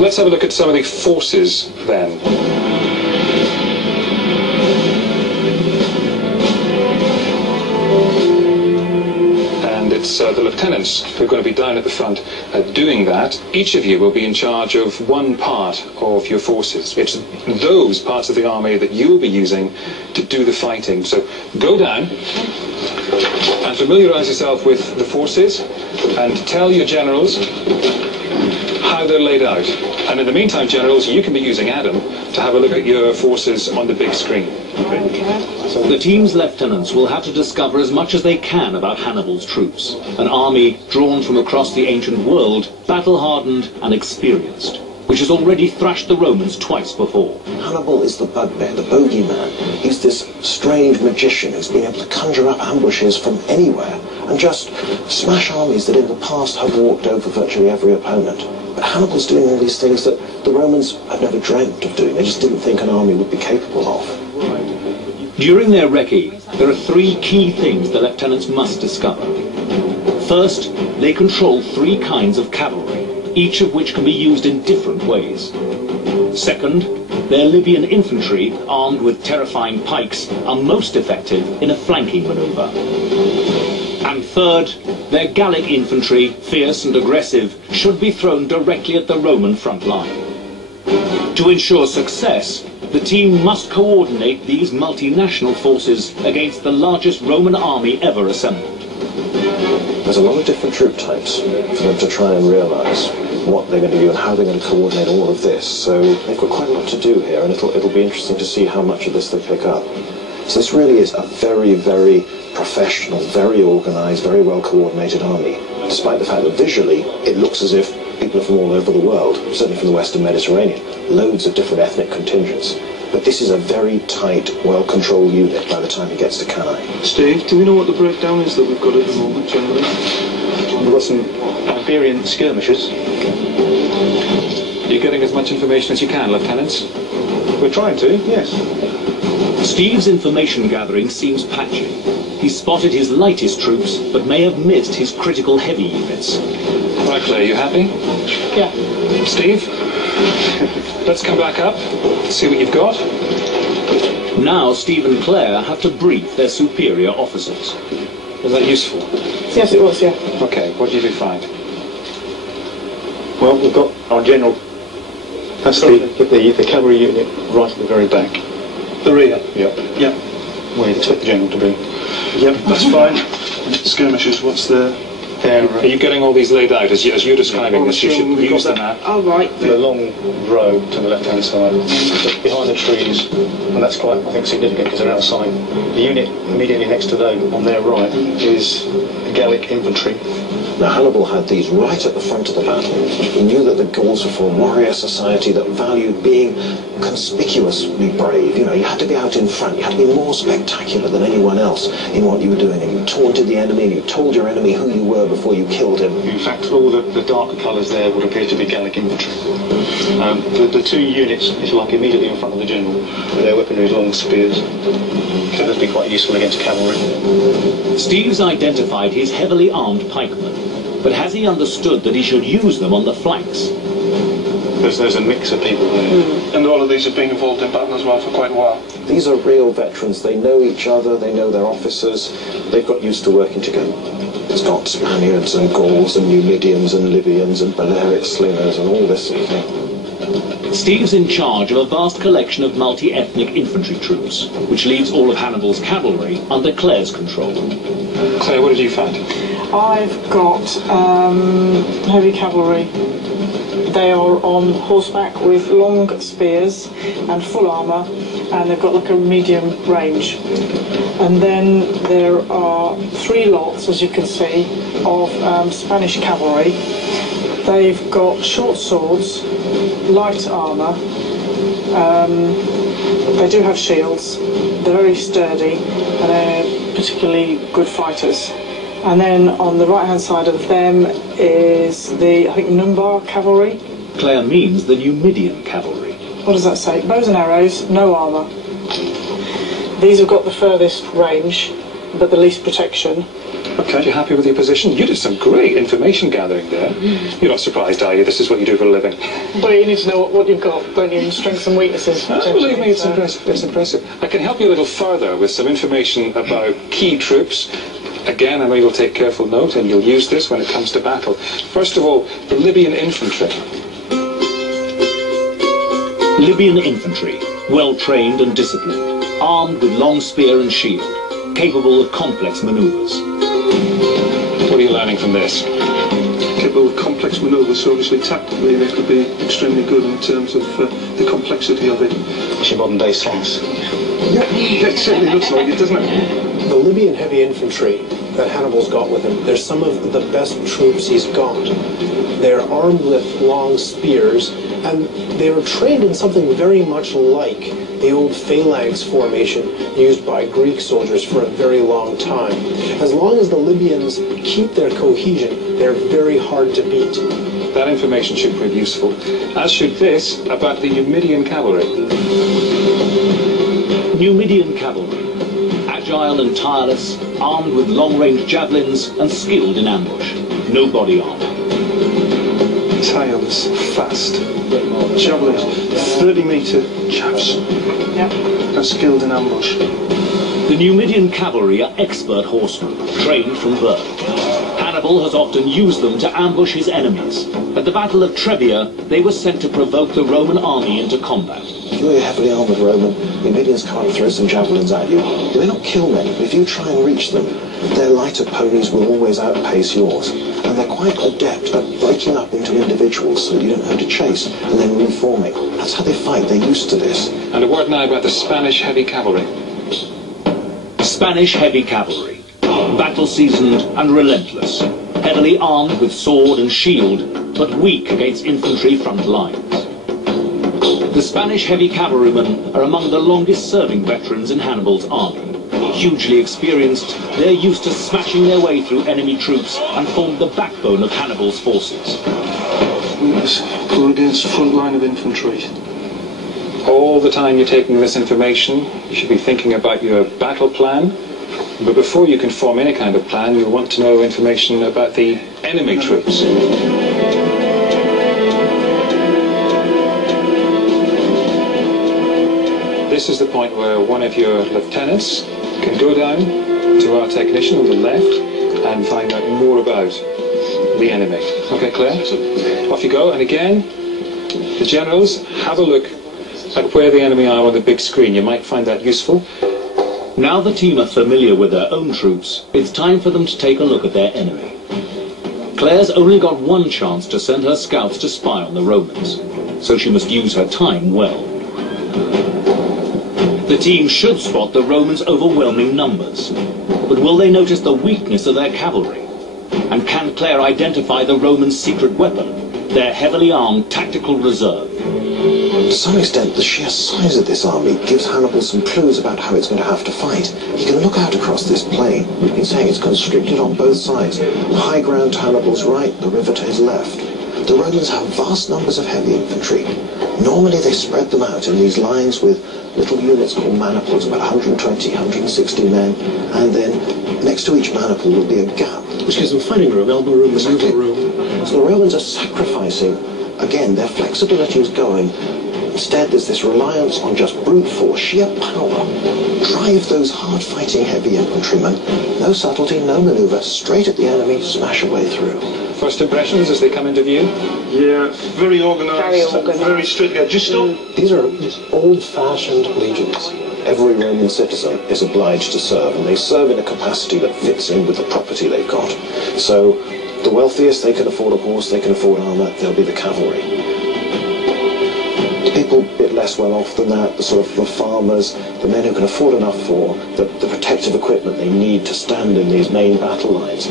Let's have a look at some of the forces then. And it's the lieutenants who are going to be down at the front doing that. Each of you will be in charge of one part of your forces. It's those parts of the army that you will be using to do the fighting. So go down and familiarise yourself with the forces and tell your generals how they're laid out. And in the meantime, generals, you can be using Adam to have a look at your forces on the big screen. So the team's lieutenants will have to discover as much as they can about Hannibal's troops, an army drawn from across the ancient world, battle-hardened and experienced, which has already thrashed the Romans twice before. Hannibal is the bugbear, the bogeyman. He's this strange magician who's been able to conjure up ambushes from anywhere and just smash armies that in the past have walked over virtually every opponent. But Hannibal's doing all these things that the Romans have never dreamt of doing. They just didn't think an army would be capable of. During their recce, there are three key things the lieutenants must discover. First, they control three kinds of cavalry, each of which can be used in different ways. Second, their Libyan infantry, armed with terrifying pikes, are most effective in a flanking maneuver. And third, their Gallic infantry, fierce and aggressive, should be thrown directly at the Roman front line. To ensure success, the team must coordinate these multinational forces against the largest Roman army ever assembled. There's a lot of different troop types for them to try and realise what they're going to do and how they're going to coordinate all of this. So they've got quite a lot to do here, and it'll be interesting to see how much of this they pick up. So this really is a very, very professional, very organised, very well coordinated army, despite the fact that visually it looks as if people are from all over the world, certainly from the Western Mediterranean, loads of different ethnic contingents. But this is a very tight, well-controlled unit by the time it gets to Cannae. Steve, do we know what the breakdown is that we've got at the moment, generally? We've got some Iberian skirmishers. You're getting as much information as you can, lieutenants? We're trying to, yes. Steve's information gathering seems patchy. He's spotted his lightest troops, but may have missed his critical heavy units. Right, Claire, you happy? Yeah. Steve? Let's come back up, see what you've got. Now Steve and Claire have to brief their superior officers. Was that useful? Yes, it was, yeah. Okay, what did you find? Well, we've got our general. That's the cavalry unit right at the very back. The rear? Yep. Yep. Where you'd expect the general to be. Yep, that's fine. Skirmishers, what's the... Are you getting all these laid out as you're describing this? You should use the map. Oh, right. The long row to the left-hand side, behind the trees, and that's quite, I think, significant because they're outside. The unit immediately next to them, on their right, is Gallic infantry. Now Hannibal had these right at the front of the battle. He knew that the Gauls were from a warrior society that valued being conspicuously brave. You know, you had to be out in front. You had to be more spectacular than anyone else in what you were doing. And you taunted the enemy, and you told your enemy who you were before you killed him. In fact, all the darker colours there would appear to be Gallic infantry. The two units, if you like, immediately in front of the general, with their weaponry, long spears. So that'd be quite useful against cavalry. Steve's identified his heavily armed pikemen, but has he understood that he should use them on the flanks? There's a mix of people there. And all of these have been involved in battle as well for quite a while. These are real veterans. They know each other, they know their officers, they've got used to working together. There's got Spaniards and Gauls and Numidians and Libyans and Balearic slingers and all this sort of thing. Steve's in charge of a vast collection of multi-ethnic infantry troops, which leaves all of Hannibal's cavalry under Claire's control. Claire, what did you find? I've got heavy cavalry. They are on horseback with long spears and full armour, and they've got like a medium range. And then there are three lots, as you can see, of Spanish cavalry. They've got short swords, light armour, they do have shields, they're very sturdy, and they're particularly good fighters. And then on the right hand side of them is the, I think, Numbar cavalry. Claire means the Numidian cavalry. What does that say? Bows and arrows, no armour. These have got the furthest range, but the least protection. Okay, you happy with your position? You did some great information gathering there. You're not surprised, are you? This is what you do for a living. But you need to know what you've got, don't you, and strengths and weaknesses. Believe me, it's impressive. It's impressive. I can help you a little further with some information about key troops. Again, I know you'll take careful note, and you'll use this when it comes to battle. First of all, the Libyan infantry. Libyan infantry, well trained and disciplined, armed with long spear and shield, capable of complex maneuvers. What are you learning from this? Capable of complex manoeuvres, so obviously tactically they could be extremely good in terms of the complexity of it. It's your modern day slangs. Yeah, it certainly looks like it, doesn't it? The Libyan heavy infantry that Hannibal's got with him, they're some of the best troops he's got. They're armed with long spears, and they were trained in something very much like the old phalanx formation used by Greek soldiers for a very long time. As long as the Libyans keep their cohesion, they're very hard to beat. That information should prove useful, as should this about the Numidian cavalry. Numidian cavalry, agile and tireless, armed with long-range javelins and skilled in ambush. No body armor. Tireless, fast, javelins, 30-metre jabs, and skilled in ambush. The Numidian cavalry are expert horsemen, trained from birth. Hannibal has often used them to ambush his enemies. At the Battle of Trebia, they were sent to provoke the Roman army into combat. If you're a heavily armoured Roman, the Numidians come and throw some javelins at you. They may not kill many, but if you try and reach them, their lighter ponies will always outpace yours. And they're quite adept at breaking up into individuals so that you don't have to chase and then reforming. That's how they fight. They're used to this. And a word now about the Spanish heavy cavalry. Spanish heavy cavalry, battle-seasoned and relentless, heavily armed with sword and shield, but weak against infantry front lines. The Spanish heavy cavalrymen are among the longest-serving veterans in Hannibal's army. Hugely experienced, they're used to smashing their way through enemy troops and form the backbone of Hannibal's forces. Let's go against the front line of infantry. All the time you're taking this information, you should be thinking about your battle plan. But before you can form any kind of plan, you'll want to know information about the enemy troops. This is the point where one of your lieutenants can go down to our technician on the left and find out more about the enemy. Okay, Claire? Off you go. And again, the generals, have a look at where the enemy are on the big screen. You might find that useful. Now the team are familiar with their own troops, it's time for them to take a look at their enemy. Claire's only got one chance to send her scouts to spy on the Romans, so she must use her time well. The team should spot the Romans' overwhelming numbers, but will they notice the weakness of their cavalry? And can Claire identify the Romans' secret weapon, their heavily armed tactical reserve? To some extent, the sheer size of this army gives Hannibal some clues about how it's going to have to fight. He can look out across this plain. We've been saying it's constricted on both sides. The high ground to Hannibal's right, the river to his left. The Romans have vast numbers of heavy infantry. Normally they spread them out in these lines with little units called maniples, about 120, 160 men, and then next to each maniple will be a gap. Which gives them fighting room, elbow room, maneuver room. So the Romans are sacrificing, again, their flexibility is going. Instead, there's this reliance on just brute force, sheer power. Drive those hard-fighting heavy infantrymen. No subtlety, no manoeuvre, straight at the enemy, smash a way through. First impressions as they come into view? Yeah, very organised, very straight. Just stop. These are old-fashioned legions. Every Roman citizen is obliged to serve, and they serve in a capacity that fits in with the property they've got. So, the wealthiest, they can afford a horse, they can afford armour, they'll be the cavalry. People a bit less well off than that, the sort of the farmers, the men who can afford enough for the protective equipment they need to stand in these main battle lines,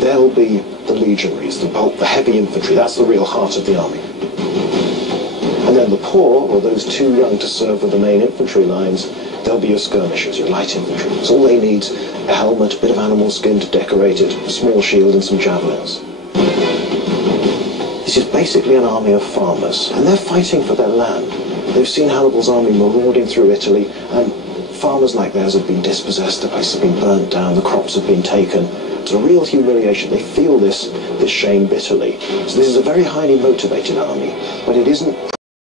they'll be the legionaries, the bulk, the heavy infantry. That's the real heart of the army. And then the poor, or those too young to serve with the main infantry lines, they'll be your skirmishers, your light infantry. So all they need is a helmet, a bit of animal skin to decorate it, a small shield and some javelins. This is basically an army of farmers, and they're fighting for their land. They've seen Hannibal's army marauding through Italy, and farmers like theirs have been dispossessed, the place has been burnt down, the crops have been taken. It's a real humiliation. They feel this shame bitterly. So this is a very highly motivated army, but it isn't